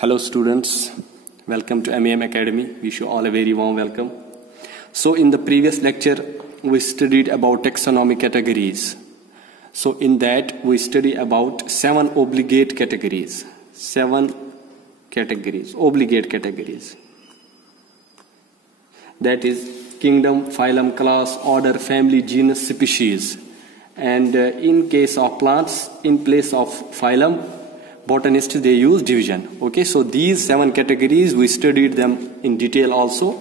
Hello students, welcome to MAM Academy. Wish you all a very warm welcome. So in the previous lecture we studied about taxonomy categories. So in that we study about 7 obligate categories. 7 categories, obligate categories. That is kingdom, phylum, class, order, family, genus, species. And in case of plants, in place of phylum, botanists they use division. Okay, so these 7 categories we studied them in detail also.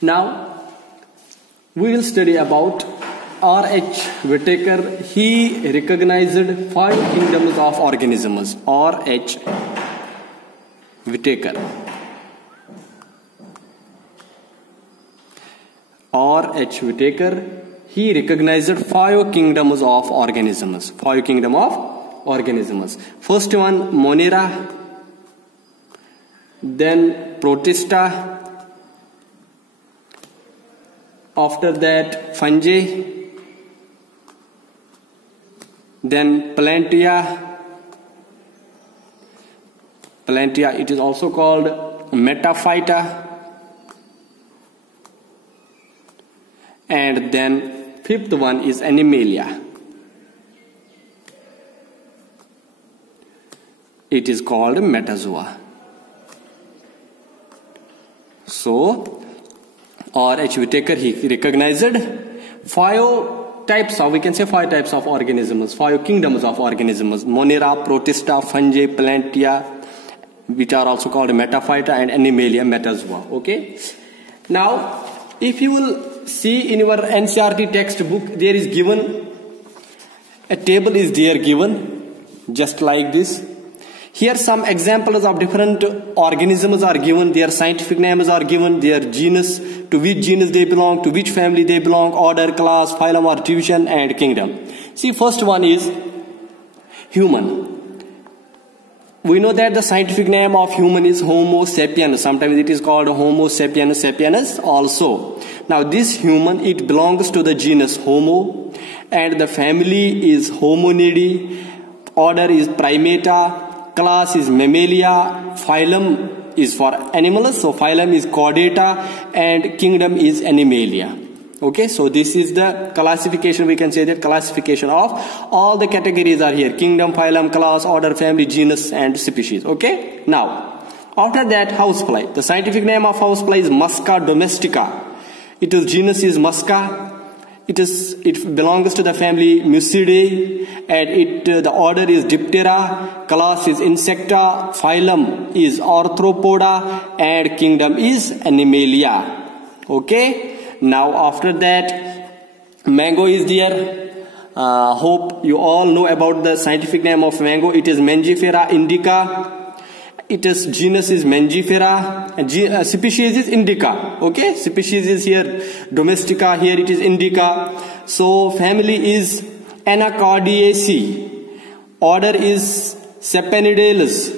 Now we will study about R.H. Whitaker. He recognized 5 kingdoms of organisms. R.H. Whitaker. R.H. Whitaker. He recognized 5 kingdoms of organisms. 5 kingdoms of organisms. First one Monera, then Protista, after that Fungi, then Plantia. Plantia, it is also called Metaphyta, and then 5th one is Animalia. It is called metazoa. So R.H. Whitaker, he recognized 5 types of, we can say 5 types of organisms, 5 kingdoms of organisms: Monera, Protista, Fungi, Plantia, which are also called Metaphyta, and Animalia, metazoa. Okay. Now if you will see in your NCERT textbook, there is given a table is there given just like this. Here some examples of different organisms are given, their scientific names are given, their genus, to which genus they belong, to which family they belong, order, class, phylum or division, and kingdom. See, first one is human. We know that the scientific name of human is Homo sapiens. Sometimes it is called Homo sapiens sapiens also. Now this human, it belongs to the genus Homo, and the family is Hominidae, order is Primata, class is Mammalia, phylum is for animals, so phylum is Chordata, and kingdom is Animalia. Okay, so this is the classification, we can say that classification of all the categories are here: kingdom, phylum, class, order, family, genus, and species. Okay, now after that, housefly. The scientific name of housefly is Musca domestica. Its genus is Musca. It belongs to the family Mucidae, and the order is Diptera, class is Insecta, phylum is Arthropoda, and kingdom is Animalia. Okay. Now after that, mango is there. Hope you all know about the scientific name of mango. It is Mangifera indica. Its genus is Mangifera, and species is Indica. Okay, species is here Domestica, here it is Indica. So family is Anacardiaceae, order is Sapanidalis,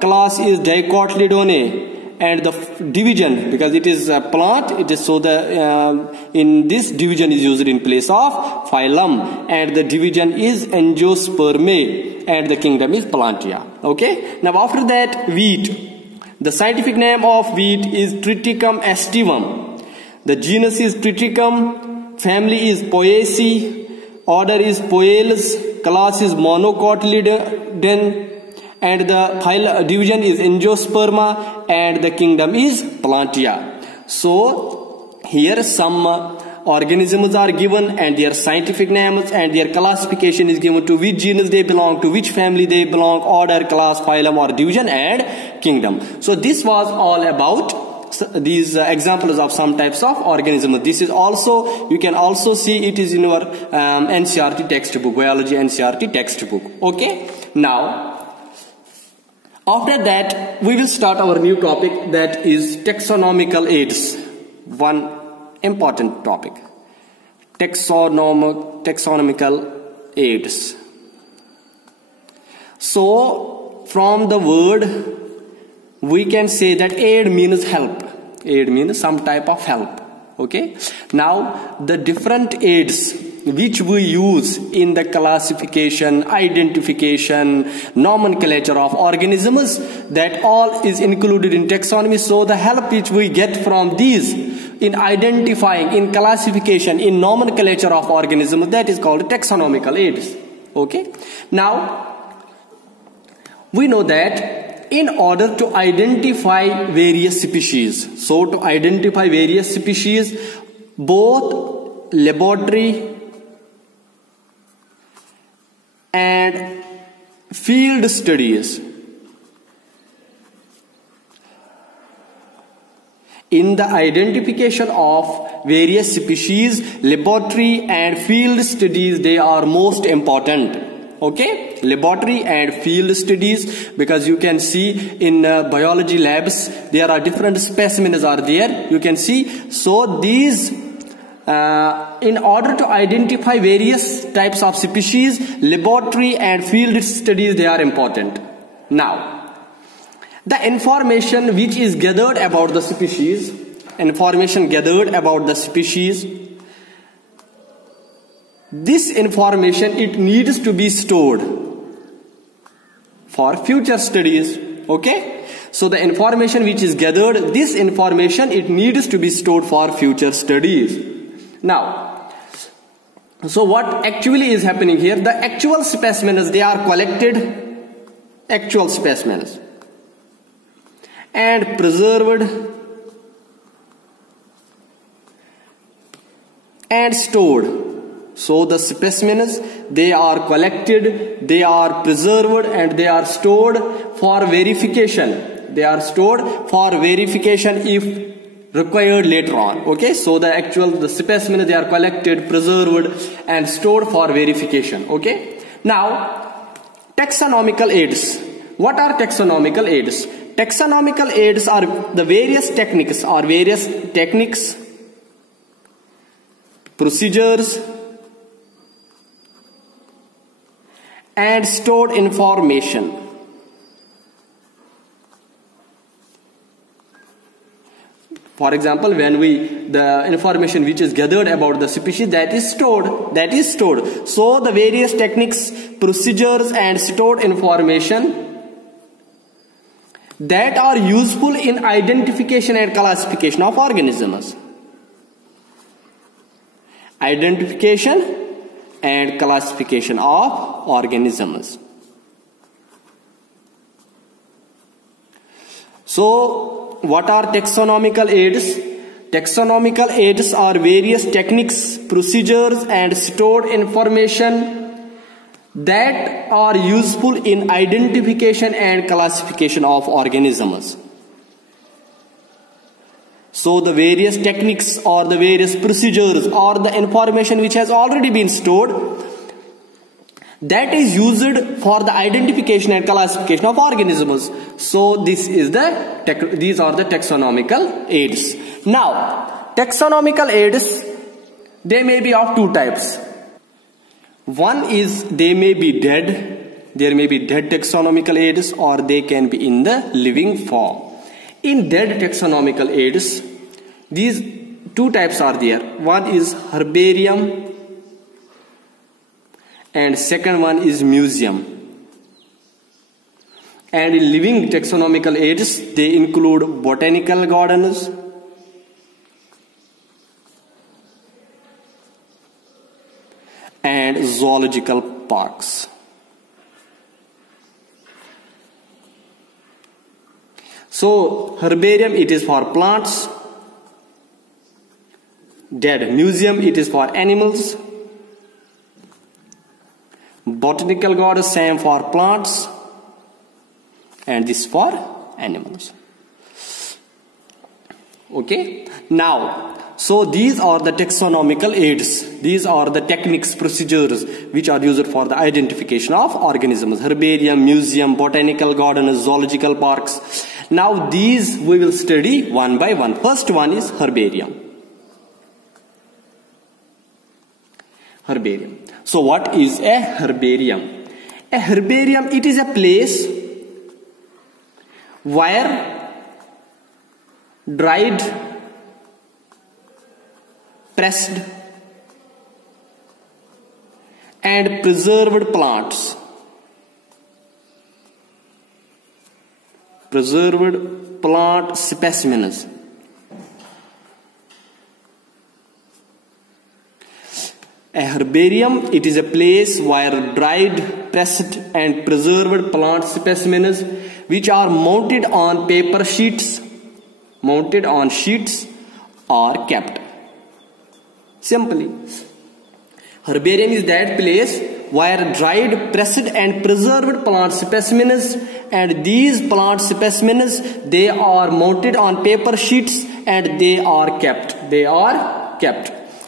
class is Dicotyledone, and the division, because it is a plant, it is so the in this division is used in place of phylum, and the division is Angiospermae, and the kingdom is Plantia. Okay. Now after that, wheat. The scientific name of wheat is Triticum aestivum. The genus is Triticum, family is Poaceae, order is Poales, class is Monocotyledon, and the division is Angiosperma, and the kingdom is Plantia. So here some organisms are given, and their scientific names and their classification is given, to which genus they belong, to which family they belong, order, class, phylum or division, and kingdom. So this was all about these examples of some types of organisms. This is also, you can also see it is in your NCERT textbook, biology NCERT textbook. Okay. Now after that, we will start our new topic, that is taxonomical aids. One important topic, taxonomical aids. So from the word we can say that aid means help. Aid means some type of help. Okay. Now the different aids which we use in the classification, identification, nomenclature of organisms, that all is included in taxonomy. So the help which we get from these in identifying, in classification, in nomenclature of organisms, that is called taxonomical aids. Okay. Now, we know that in order to identify various species, so to identify various species, both laboratory and field studies, in the identification of various species, laboratory and field studies, they are most important. Okay, laboratory and field studies, because you can see in biology labs there are different specimens are there, you can see. So these in order to identify various types of species, laboratory and field studies, they are important. Now, the information which is gathered about the species, this information, it needs to be stored for future studies. Okay, so the information which is gathered, this information, it needs to be stored for future studies. Now, so what actually is happening here, the actual specimens, they are collected, actual specimens, and preserved and stored. So the specimens, they are collected, they are preserved, and they are stored for verification. They are stored for verification if required later on. Okay, so the specimens, they are collected, preserved, and stored for verification. Okay. Now, taxonomical aids. What are taxonomical aids? Taxonomical aids are the various techniques, procedures, and stored information. For example, when the information which is gathered about the species, that is stored. So the various techniques, procedures, and stored information that are useful in identification and classification of organisms. Identification and classification of organisms. So, what are taxonomical aids? Taxonomical aids are various techniques, procedures, and stored information that are useful in identification and classification of organisms. So the various techniques or the various procedures or the information which has already been stored, that is used for the identification and classification of organisms. So these are the taxonomical aids. Now, taxonomical aids, they may be of two types. One is they may be dead. There may be dead taxonomical aids, or they can be in the living form. In dead taxonomical aids, these two types are there. One is herbarium and second one is museum. And in living taxonomical aids, they include botanical gardens, and zoological parks. So herbarium, it is for plants. Dead. Museum, it is for animals. Botanical garden, same for plants, and this for animals. Okay. Now, so these are the taxonomical aids. These are the techniques, procedures which are used for the identification of organisms. Herbarium, museum, botanical gardens, zoological parks. Now these we will study one by one. First one is herbarium. Herbarium. So what is a herbarium? A herbarium, it is a place where dried, pressed, and preserved plants. Preserved plant specimens. A herbarium, it is a place where dried, pressed and preserved plant specimens which are mounted on paper sheets, are kept. Simply, herbarium is that place where dried, pressed and preserved plant specimens, and these plant specimens, they are mounted on paper sheets and they are kept.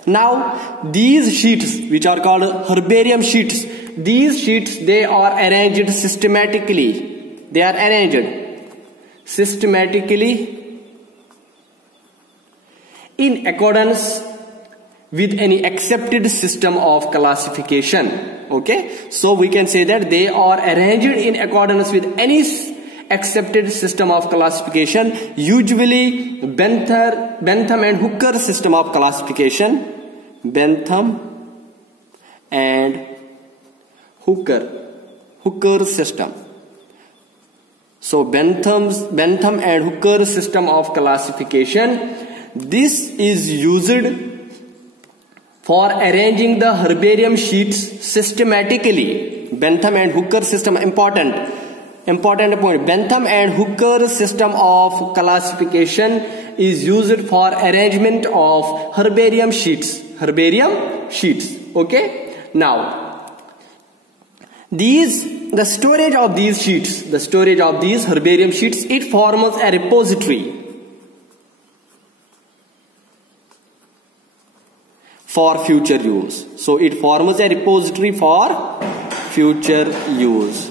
Now, these sheets, which are called herbarium sheets, these sheets, they are arranged systematically. They are arranged systematically in accordance with any accepted system of classification. Okay, so we can say that they are arranged in accordance with any accepted system of classification, usually Bentham and Hooker system of classification. Bentham and Hooker system. So Bentham and Hooker system of classification, this is used for arranging the herbarium sheets systematically. Bentham and Hooker system, important point. Bentham and Hooker system of classification is used for arrangement of herbarium sheets. Okay. Now, the storage of these herbarium sheets, it forms a repository for future use. So it forms a repository for future use.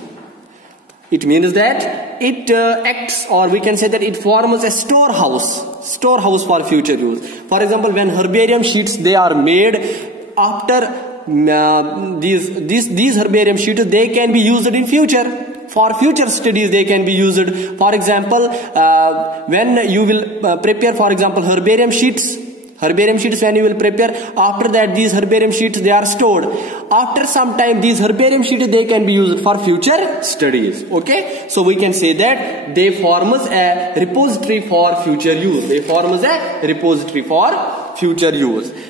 It means that it acts, or we can say that it forms a storehouse for future use. For example, when herbarium sheets, they are made after these herbarium sheets, they can be used in future. For future studies, they can be used. For example, when you will prepare, for example, herbarium sheets when you will prepare, after that these herbarium sheets, they are stored. After some time, these herbarium sheets, they can be used for future studies. Okay, so we can say that they forms a repository for future use.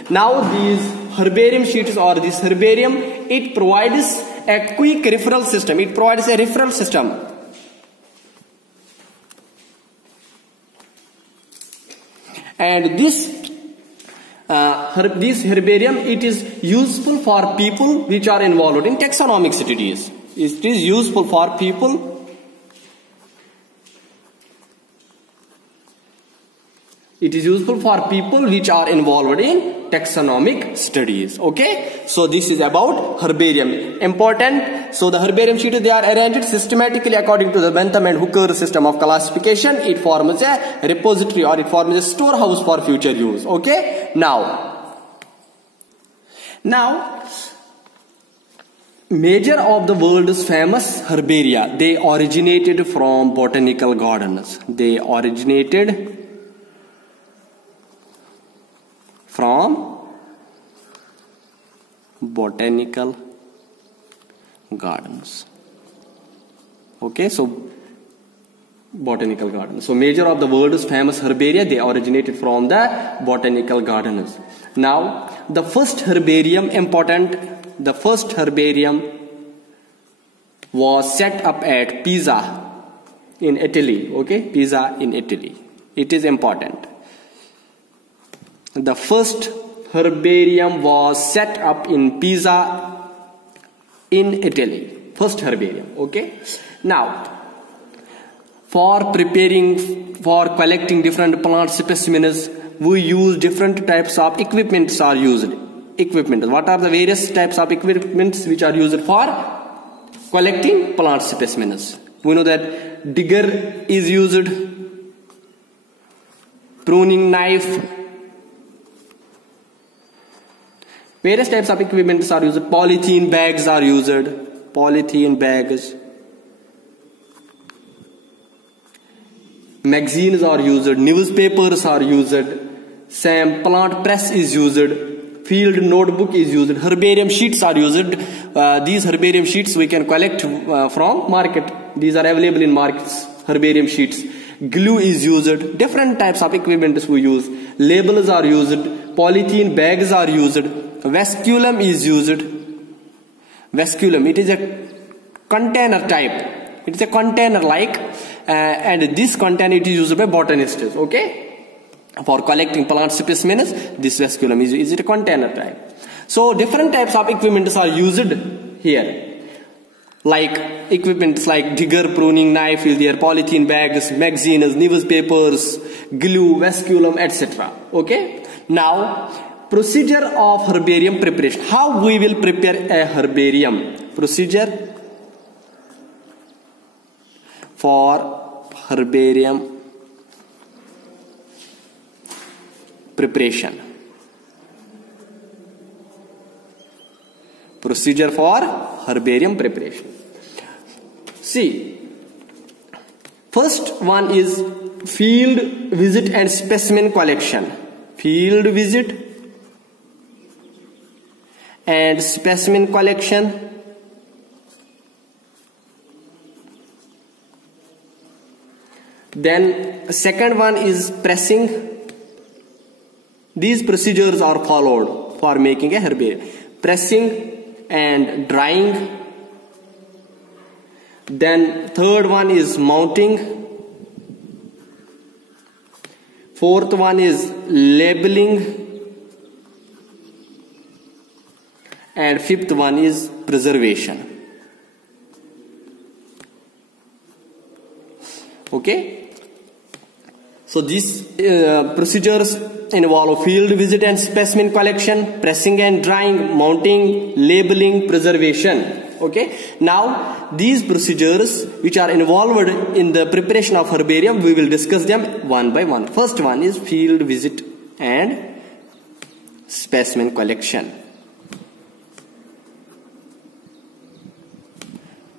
Now these herbarium sheets or this herbarium, it provides a quick referral system. And this herbarium, it is useful for people which are involved in taxonomic studies. It is useful for people which are involved in taxonomic studies. Okay, so this is about herbarium. Important. So the herbarium sheets, they are arranged systematically according to the Bentham and Hooker system of classification. It forms a repository, or it forms a storehouse for future use. Okay, now major of the world's famous herbaria, they originated from botanical gardens. They originated from botanical gardens. Okay, so botanical gardens. So major of the world's famous herbaria, they originated from the botanical gardens. Now, the first herbarium was set up at Pisa in Italy. Okay, Pisa in Italy. It is important. The first herbarium was set up in Pisa in Italy. First herbarium. Okay. Now, for collecting different plant specimens, we use different types of equipments are used. What are the various types of equipments which are used for collecting plant specimens? We know that digger is used, pruning knife, various types of equipments are used. Polythene bags are used. Magazines are used. Newspapers are used. Some plant press is used. field notebook is used, herbarium sheets are used. These herbarium sheets we can collect from market. These are available in markets, herbarium sheets. Glue is used, different types of equipment we use. Labels are used, polythene bags are used, vasculum is used. Vasculum, it is a container type. It is a container like, and this container it is used by botanists. Okay, for collecting plant specimens, this vasculum is it a container type. So different types of equipment are used here. Like equipments like digger, pruning knife is there, polythene bags, magazines, newspapers, glue, vasculum, etc. Okay. Now, procedure of herbarium preparation. How we will prepare a herbarium? Procedure for herbarium preparation. Procedure for herbarium preparation. See, first one is field visit and specimen collection. Field visit and specimen collection. Then second one is pressing. These procedures are followed for making a herbarium. Pressing and drying. Then third one is mounting. Fourth one is labeling. And fifth one is preservation. Okay. So these procedures involve field visit and specimen collection, pressing and drying, mounting, labeling, preservation. Okay. Now these procedures which are involved in the preparation of herbarium, we will discuss them one by one. First one is field visit and specimen collection.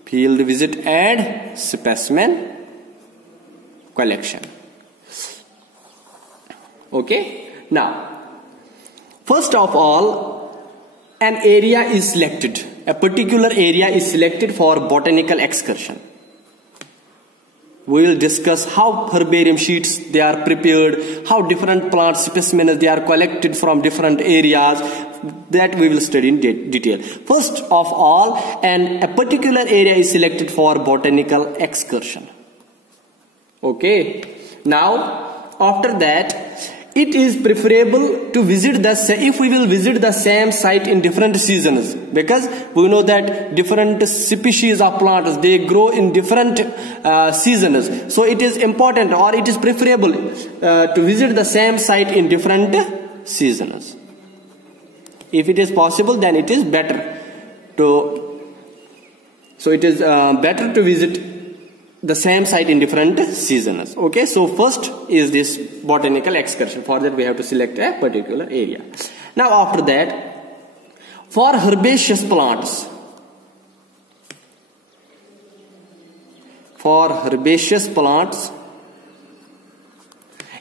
Field visit and specimen collection. Okay. Now, first of all, an area is selected. A particular area is selected for botanical excursion. We will discuss how herbarium sheets they are prepared, how different plant specimens they are collected from different areas. That we will study in detail. First of all, a particular area is selected for botanical excursion. Okay. Now, after that, it is preferable to visit if we will visit the same site in different seasons, because we know that different species of plants they grow in different seasons. So it is important or it is preferable to visit the same site in different seasons. If it is possible, then it is better to. So it is better to visit the same site in different seasons. Okay, so first is this botanical excursion. For that we have to select a particular area. Now after that, for herbaceous plants,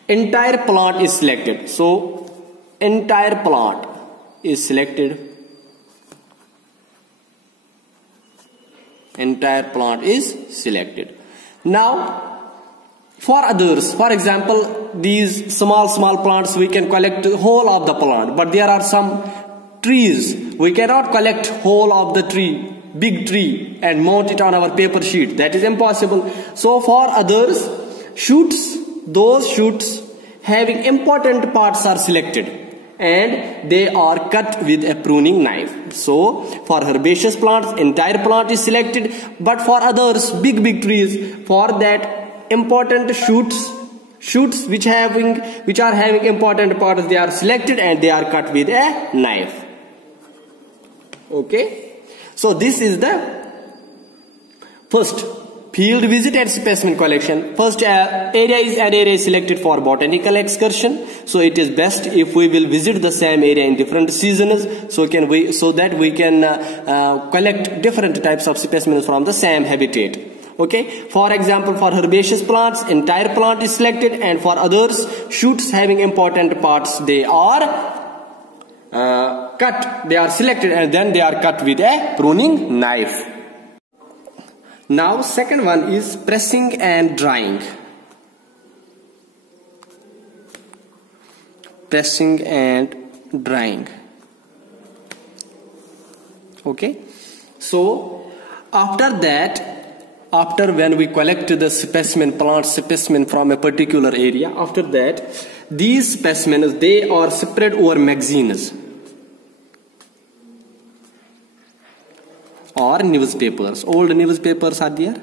entire plant is selected. So entire plant is selected. Entire plant is selected. Now, for others, for example, these small plants we can collect the whole of the plant, but there are some trees we cannot collect whole of the tree, big tree, and mount it on our paper sheet. That is impossible. So for others, those shoots having important parts are selected and they are cut with a pruning knife. So for herbaceous plants, entire plant is selected, but for others, big trees, for that important shoots which are having important parts, they are selected and they are cut with a knife. Okay. So this is the first field visit and specimen collection. First area is selected for botanical excursion. So it is best if we will visit the same area in different seasons. So that we can collect different types of specimens from the same habitat. Okay. For example, for herbaceous plants, entire plant is selected, and for others, shoots having important parts, they are cut, they are selected, and then they are cut with a pruning knife. Now second one is pressing and drying. Pressing and drying. Okay, so after when we collect the specimen, plant specimen from a particular area, after that these specimens, they are spread over magazines or newspapers. Old newspapers are there.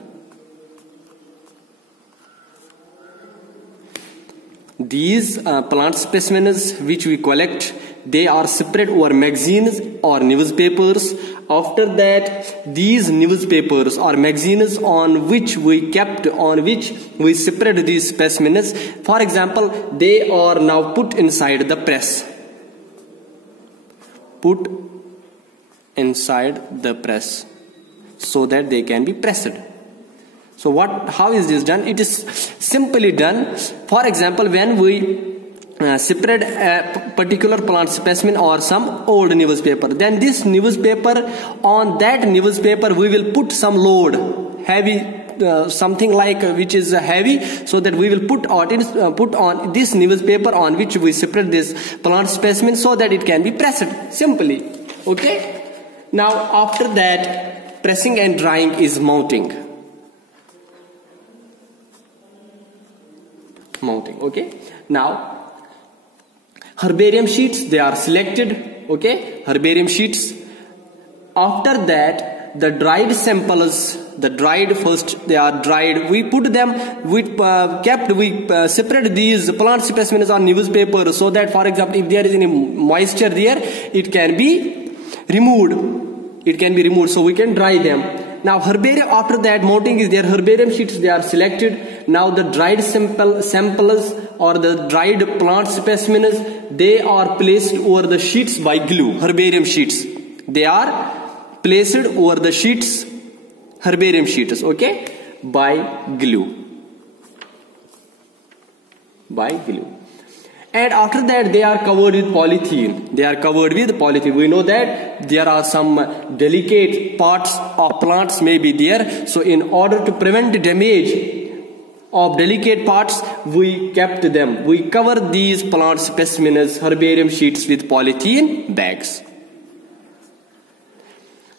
These plant specimens which we collect, they are spread over magazines or newspapers. After that, these newspapers or magazines on which we spread these specimens, for example, they are now put inside the press. Put inside the press so that they can be pressed. So how is this done? It is simply done. For example, when we spread a particular plant specimen or some old newspaper, then this newspaper, on that newspaper we will put some load, heavy, something like which is heavy, so that we will put on this newspaper on which we spread this plant specimen so that it can be pressed simply. Okay. Now after that, pressing and drying is mounting. Okay. Now herbarium sheets, they are selected. Okay, herbarium sheets. After that, the dried samples, first they are dried. We put them, we separate these plant specimens on newspaper so that, for example, if there is any moisture there, it can be removed. So we can dry them. Now herbarium, after that mounting is there, herbarium sheets, they are selected. Now the dried samples or the dried plant specimens, they are placed over the sheets by glue. Herbarium sheets, they are placed over the sheets, herbarium sheets, okay, by glue. And after that, they are covered with polythene. We know that there are some delicate parts of plants may be there. So in order to prevent damage of delicate parts, we kept them. We cover these plant specimens, herbarium sheets, with polythene bags.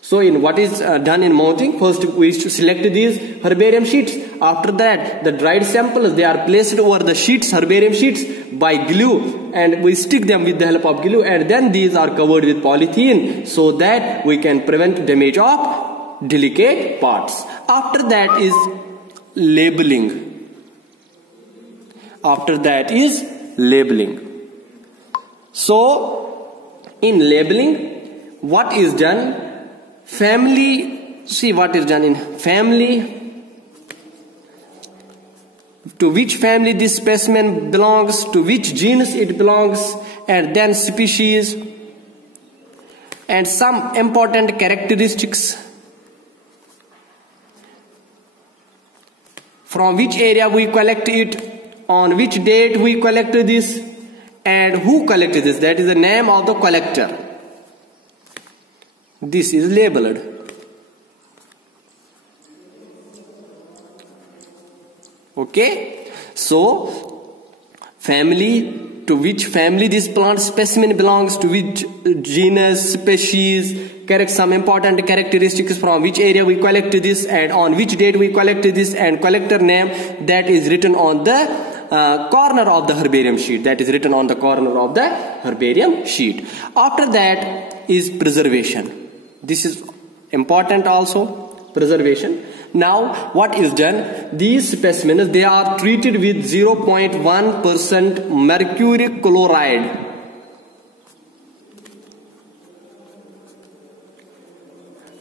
So in what is done in mounting, first we select these herbarium sheets. After that, the dried samples, they are placed over the sheets, herbarium sheets, by glue, and we stick them with the help of glue, and then these are covered with polythene so that we can prevent damage of delicate parts. After that is labeling. So in labeling, what is done? What is done in family, to which family this specimen belongs, to which genus it belongs, and then species, and some important characteristics, from which area we collect it, on which date we collect this, and who collected this, that is the name of the collector. This is labeled. Okay, so family, to which family this plant specimen belongs, to which genus, species, some important characteristics, from which area we collect this, and on which date we collect this, and collector name, that is written on the corner of the herbarium sheet. After that is preservation. This is important also, preservation. Now what is done? These specimens, they are treated with 0.1% mercury chloride.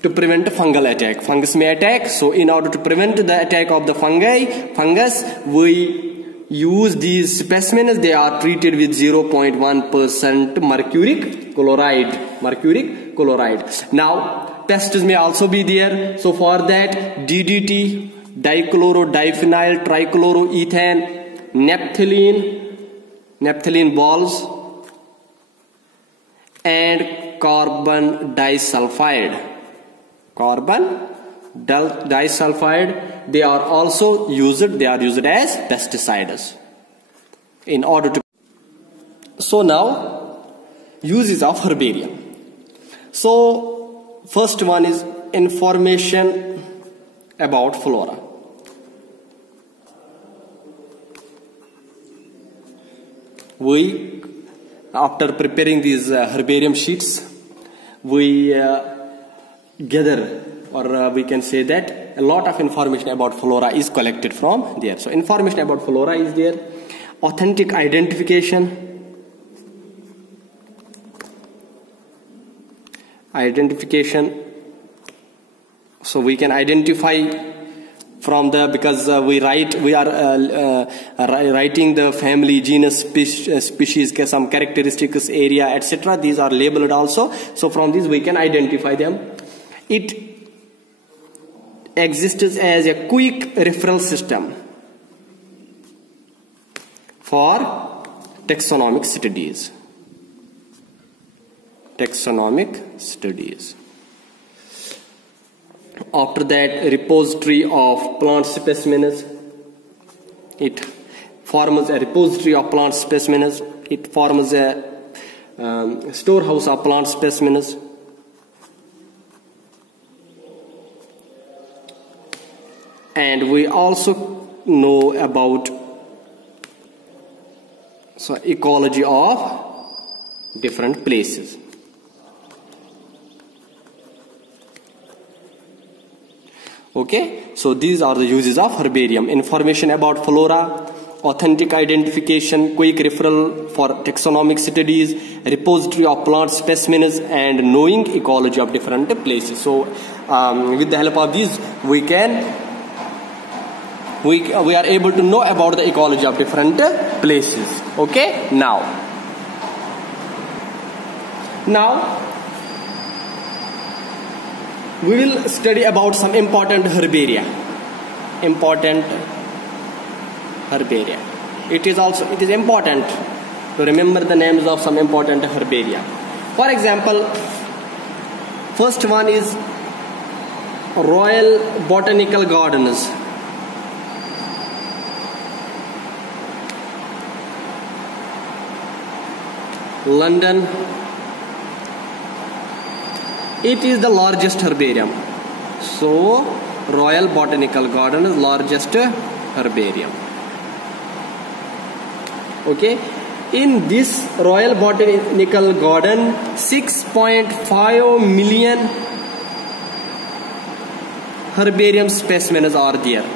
To prevent fungal attack. Fungus may attack. So in order to prevent the attack of the fungus, we use these specimens. They are treated with 0.1% mercuric chloride. Now pests may also be there. So for that, DDT, dichloro, diphenyl, trichloroethane, naphthalene balls, and carbon disulfide. Carbon disulfide, they are also used, as pesticides in order to. So now, uses of herbarium. So first one is information about flora. We, after preparing these herbarium sheets, we gather, or we can say that a lot of information about flora is collected from there. So information about flora is there. Authentic identification. So we can identify from the, because we are writing the family, genus, species, some characteristics, area, etc. These are labeled also. So from these we can identify them. It exists as a quick referral system for taxonomic studies. After that, repository of plant specimens. It forms a repository of plant specimens. It forms a storehouse of plant specimens. And we also know about ecology of different places. Okay, so these are the uses of herbarium. Information about flora, authentic identification, quick referral for taxonomic studies, repository of plant specimens, and knowing ecology of different places. So with the help of these we are able to know about the ecology of different places. Okay, now we will study about some important herbaria. It is important to remember the names of some important herbaria. For example, first one is Royal Botanical Gardens. London. It is the largest herbarium. So Royal Botanical Garden is largest herbarium. Okay, in this Royal Botanical Garden 6.5 million herbarium specimens are there.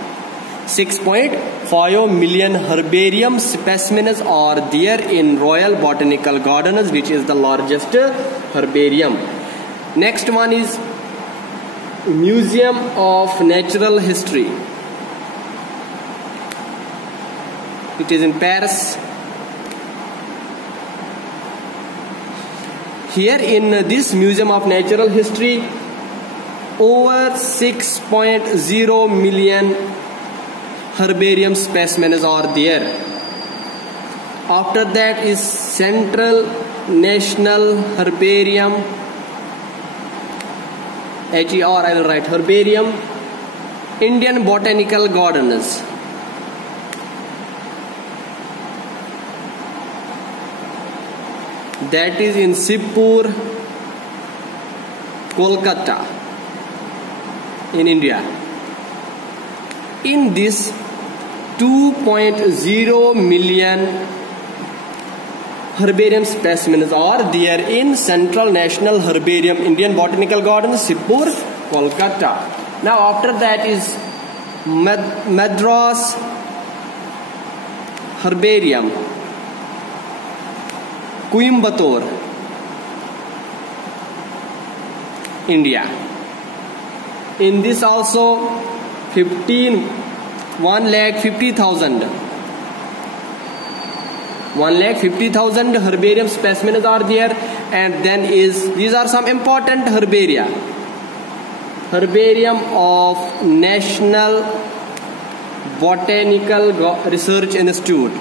6.5 million herbarium specimens are there in Royal Botanical Gardens, which is the largest herbarium. Next one is Museum of Natural History. It is in Paris. Here in this Museum of Natural History, over 6.0 million herbarium specimens are there. After that is Central National Herbarium. HER, I will write herbarium. Indian Botanical Gardens. That is in Shibpur, Kolkata, in India. In this 2.0 million herbarium specimens are there in Central National Herbarium, Indian Botanical Gardens, Shibpur, Kolkata. Now after that is Madras Herbarium, Coimbatore, India. In this also 1,50,000 herbarium specimens are there. And then these are some important herbaria. Herbarium of National Botanical Research Institute,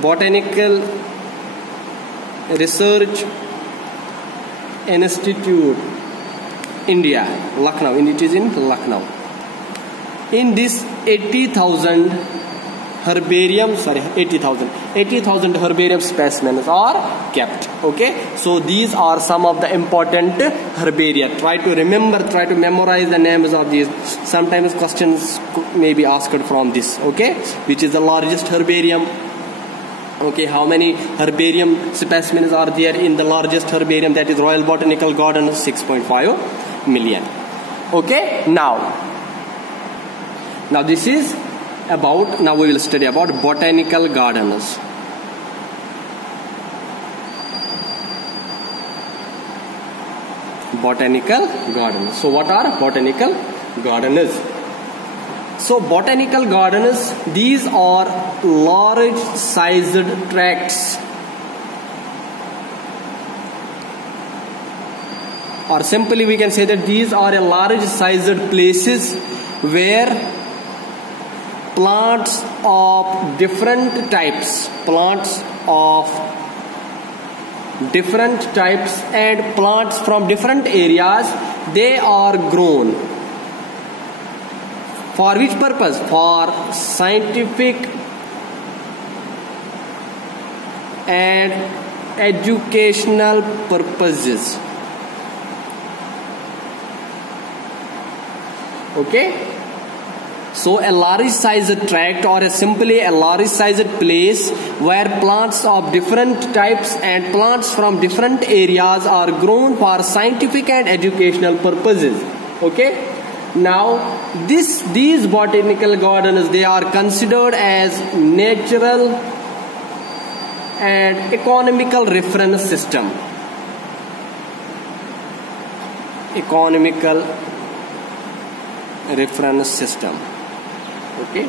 Botanical Research Institute, India, Lucknow. It is in Lucknow. In this 80,000 herbarium specimens are kept. Okay, so these are some of the important herbaria. Try to memorize the names of these. Sometimes questions may be asked from this. Okay, which is the largest herbarium? Okay, how many herbarium specimens are there in the largest herbarium, that is Royal Botanical Garden? 6.5 million. Okay, now this is about, now we will study about botanical gardens. Botanical gardens. So what are botanical gardens? So botanical gardens, these are large sized tracts, or simply we can say that these are a large sized places where plants of different types and plants from different areas, they are grown. For which purpose? For scientific and educational purposes. Okay, so a large sized tract, or simply a large sized place where plants of different types and plants from different areas are grown for scientific and educational purposes. Okay, now these botanical gardens, they are considered as natural and economical reference system. Economical reference system. Okay,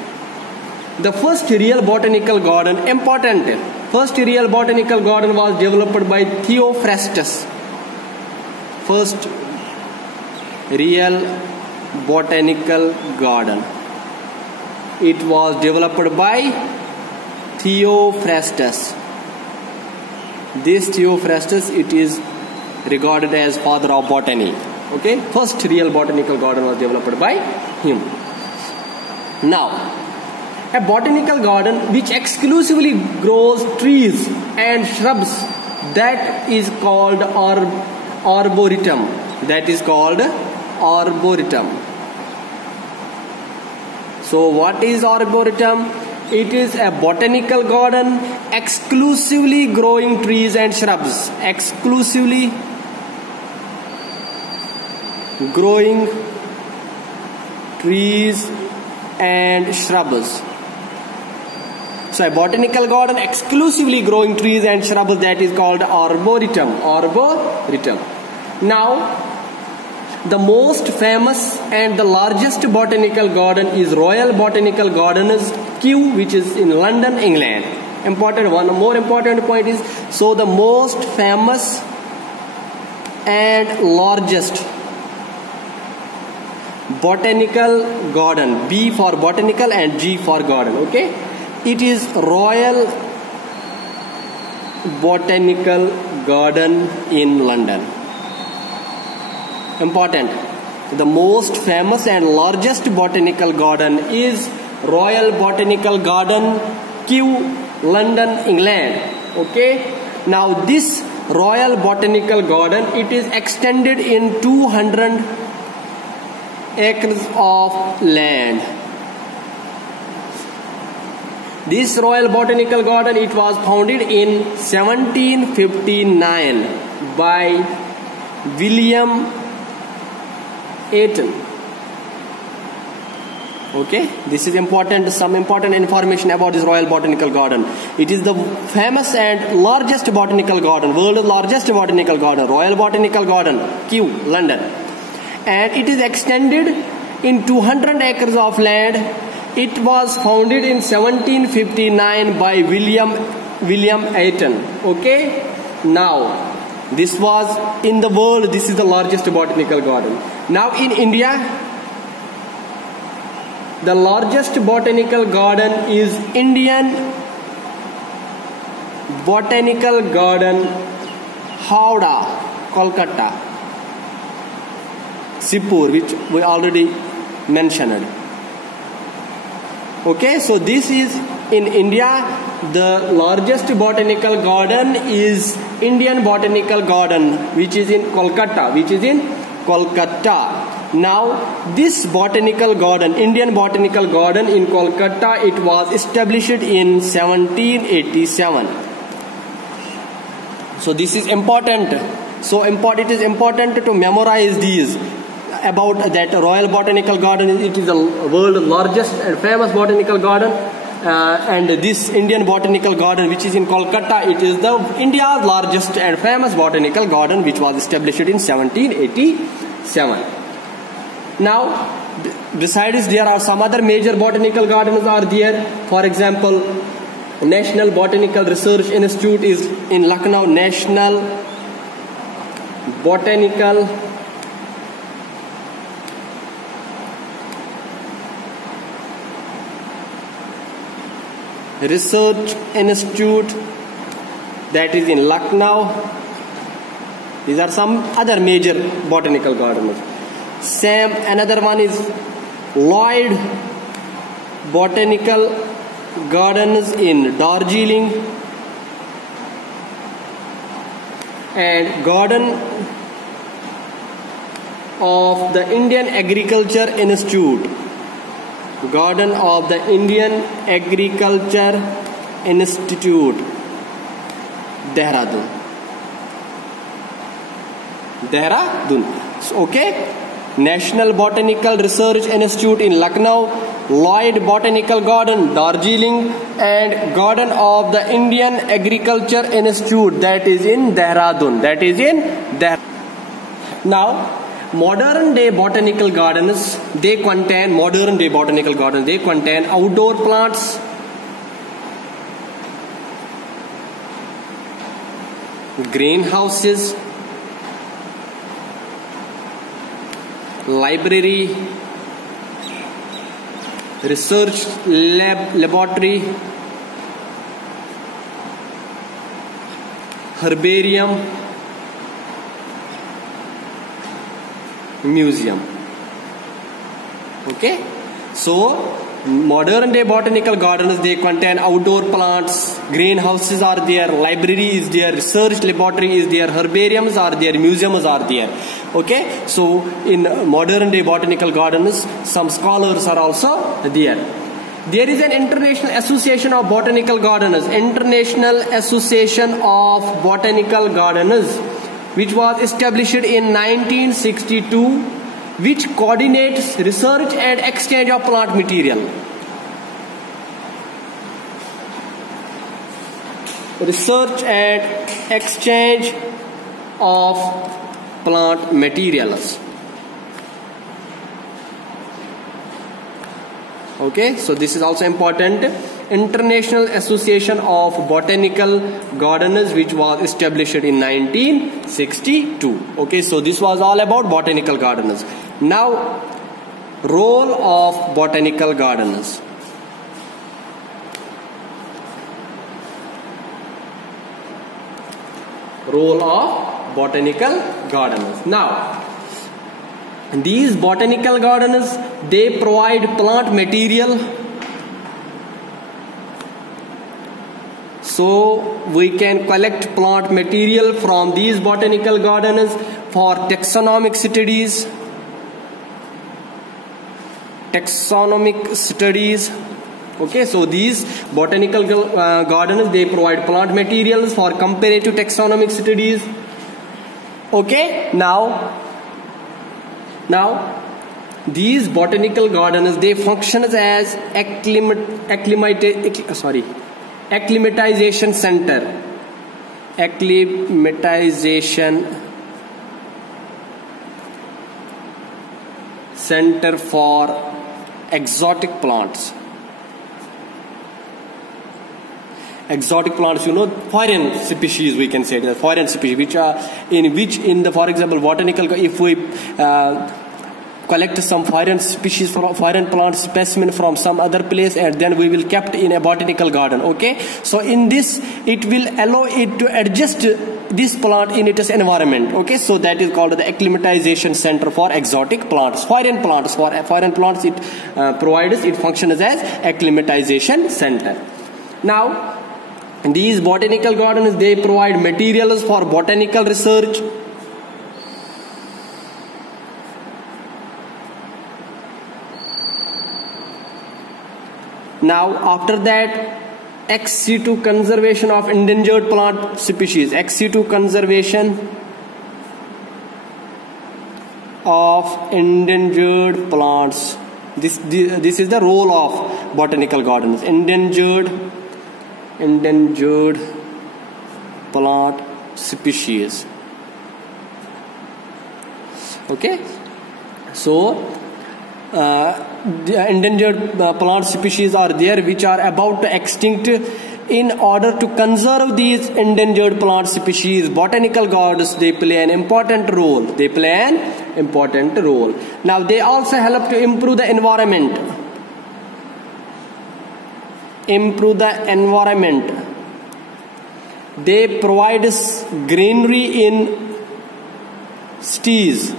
the first real botanical garden, first real botanical garden was developed by Theophrastus. First real botanical garden, it was developed by Theophrastus. This Theophrastus, it is regarded as father of botany. Okay, first real botanical garden was developed by him. Now, a botanical garden which exclusively grows trees and shrubs, that is called arboretum. That is called arboretum. So what is arboretum? It is a botanical garden exclusively growing trees and shrubs. Exclusively growing trees and shrubs. So a botanical garden exclusively growing trees and shrubs, that is called arboretum. Arboretum. Now, the most famous and the largest botanical garden is Royal Botanical Gardens, Kew, which is in London, England. One more important point is, so the most famous and largest botanical garden, B for botanical and G for garden. Okay, it is Royal Botanical Garden in London. Important. The most famous and largest botanical garden is Royal Botanical Garden, Kew, London, England. Okay, now this Royal Botanical Garden, it is extended in 200 acres of land. This Royal Botanical Garden, it was founded in 1759 by William Ayton. Okay, this is important, some important information about this Royal Botanical Garden. It is the famous and largest botanical garden, world's largest botanical garden, Royal Botanical Garden, Kew, London. And it is extended in 200 acres of land. It was founded in 1759 by William Ayton. Okay, now this was in the world, this is the largest botanical garden. Now in India, the largest botanical garden is Indian Botanical Garden, Howrah. Kolkata, Sipur, which we already mentioned. Okay, so this is in India. The largest botanical garden is Indian Botanical Garden, which is in Kolkata. Now, this botanical garden, Indian Botanical Garden in Kolkata, it was established in 1787. So this is important. It is important to memorize these about that Royal Botanical Garden. It is the world's largest and famous botanical garden. And this Indian Botanical Garden, which is in Kolkata, it is the India's largest and famous botanical garden, which was established in 1787. Now, besides, there are some other major botanical gardens are there. For example, National Botanical Research Institute is in Lucknow. National Botanical Research Institute, that is in Lucknow. These are some other major botanical gardens. Another one is Lloyd Botanical Gardens in Darjeeling, and Garden of the Indian Agriculture Institute. Garden of the Indian Agriculture Institute, Dehradun. So, okay. National Botanical Research Institute in Lucknow, Lloyd Botanical Garden, Darjeeling, and Garden of the Indian Agriculture Institute, that is in Dehradun. Now, modern day botanical gardens, they contain outdoor plants, greenhouses, library, research laboratory, herbarium, museum. Okay, so modern day botanical gardens, they contain outdoor plants, greenhouses are there, library is there, research laboratory is there, herbariums are there, museums are there. Okay, so in modern day botanical gardens, some scholars are also there. There is an International Association of Botanical Gardeners, which was established in 1962, which coordinates research and exchange of plant material. Research and exchange of plant materials. Okay, so this is also important. International Association of Botanical Gardeners, which was established in 1962. Okay, so this was all about botanical gardeners. Now, role of botanical gardeners. Role of botanical gardeners. Now, these botanical gardeners, they provide plant material. So we can collect plant material from these botanical gardeners for taxonomic studies. Okay, so these botanical gardeners, they provide plant materials for comparative taxonomic studies. Okay, now these botanical gardeners, they function as acclimatization center for exotic plants. Exotic plants, foreign species, we can say the foreign species, which are for example, botanical, if we collect some foreign species, from foreign plant specimen from some other place, and then we will kept in a botanical garden. Okay, so in this, it will allow it to adjust this plant in its environment. Okay, so that is called the acclimatization center for exotic plants. Foreign plants, it provides, it functions as acclimatization center. Now, these botanical gardens, they provide materials for botanical research. Now, after that, ex situ conservation of endangered plant species. Ex situ conservation of endangered plants. This is the role of botanical gardens. Endangered plant species. Okay, so the endangered plant species are there which are about to extinct. In order to conserve these endangered plant species, botanical gardens, they play an important role. Now, they also help to improve the environment. They provide greenery in cities.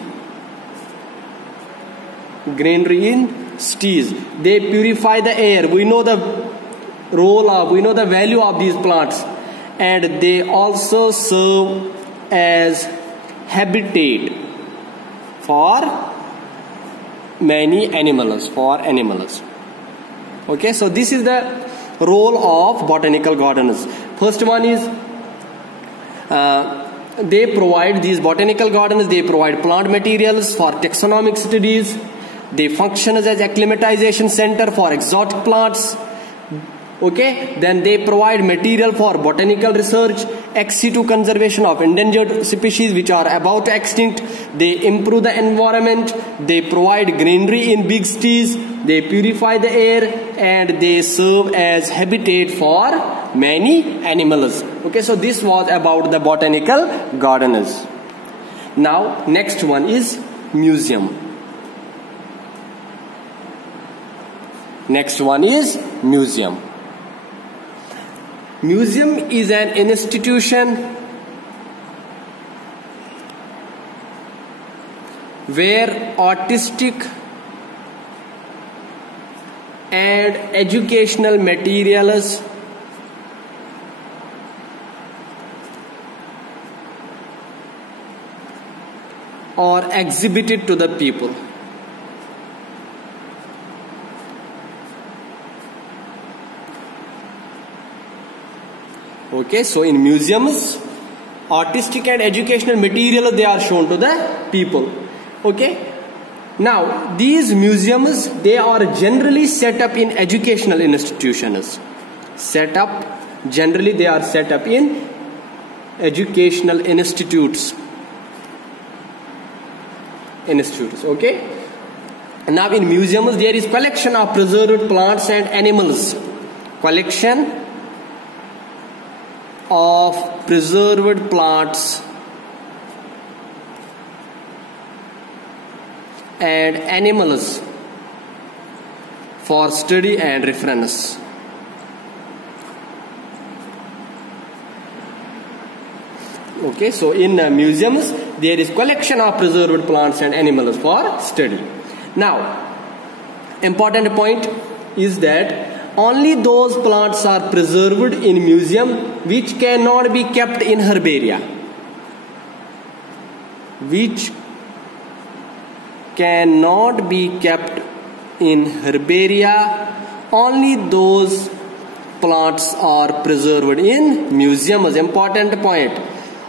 They purify the air. We know the value of these plants, and they also serve as habitat for many animals. Okay, so this is the role of botanical gardens. First one is these botanical gardens, they provide plant materials for taxonomic studies. They function as acclimatization center for exotic plants. Okay, then they provide material for botanical research, ex situ conservation of endangered species which are about to extinct. They improve the environment. They provide greenery in big cities. They purify the air, and they serve as habitat for many animals. Okay, so this was about the botanical gardens. Now, next one is museum. Museum is an institution where artistic and educational materials are exhibited to the people. Okay, so in museums, artistic and educational material, they are shown to the people. Okay, now these museums, they are generally set up in educational institutions. Generally they are set up in educational institutes. Okay, now in museums there is collection of preserved plants and animals. Collection of preserved plants and animals for study and reference. Okay, so in museums there is collection of preserved plants and animals for study. Now, important point is that only those plants are preserved in museum which cannot be kept in herbaria. Only those plants are preserved in museums. Important point.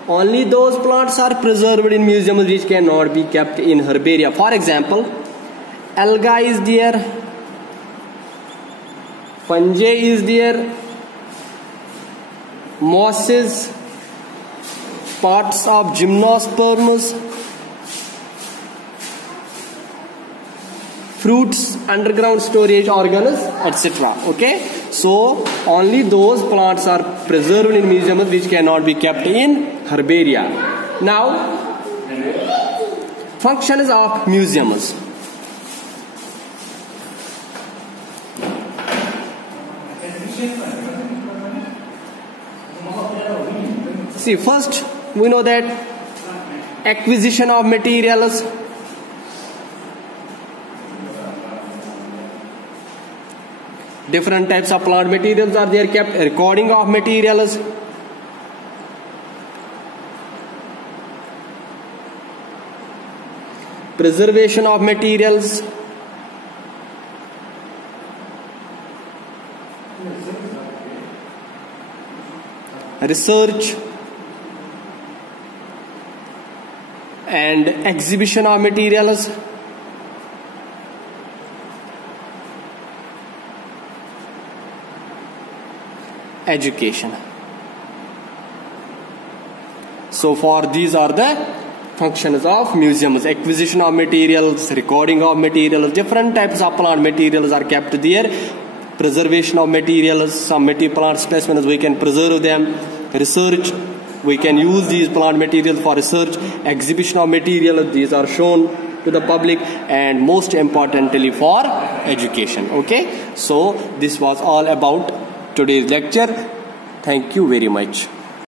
Only those plants are preserved in museums which cannot be kept in herbaria. For example, alga is there. Fungi is there, mosses, parts of gymnosperms, fruits, underground storage organs, etc. Okay, so only those plants are preserved in museums which cannot be kept in herbaria. Now, functions of museums. See, first we know that acquisition of materials, different types of plant materials are there kept, recording of materials, preservation of materials, research and exhibition of materials, education. So for these are the functions of museums: acquisition of materials, recording of materials, different types of plant materials are kept there, preservation of materials, some plant specimens we can preserve them, research, we can use these plant materials for research, exhibition of materials, these are shown to the public, and most importantly for education. Okay, so this was all about today's lecture. Thank you very much.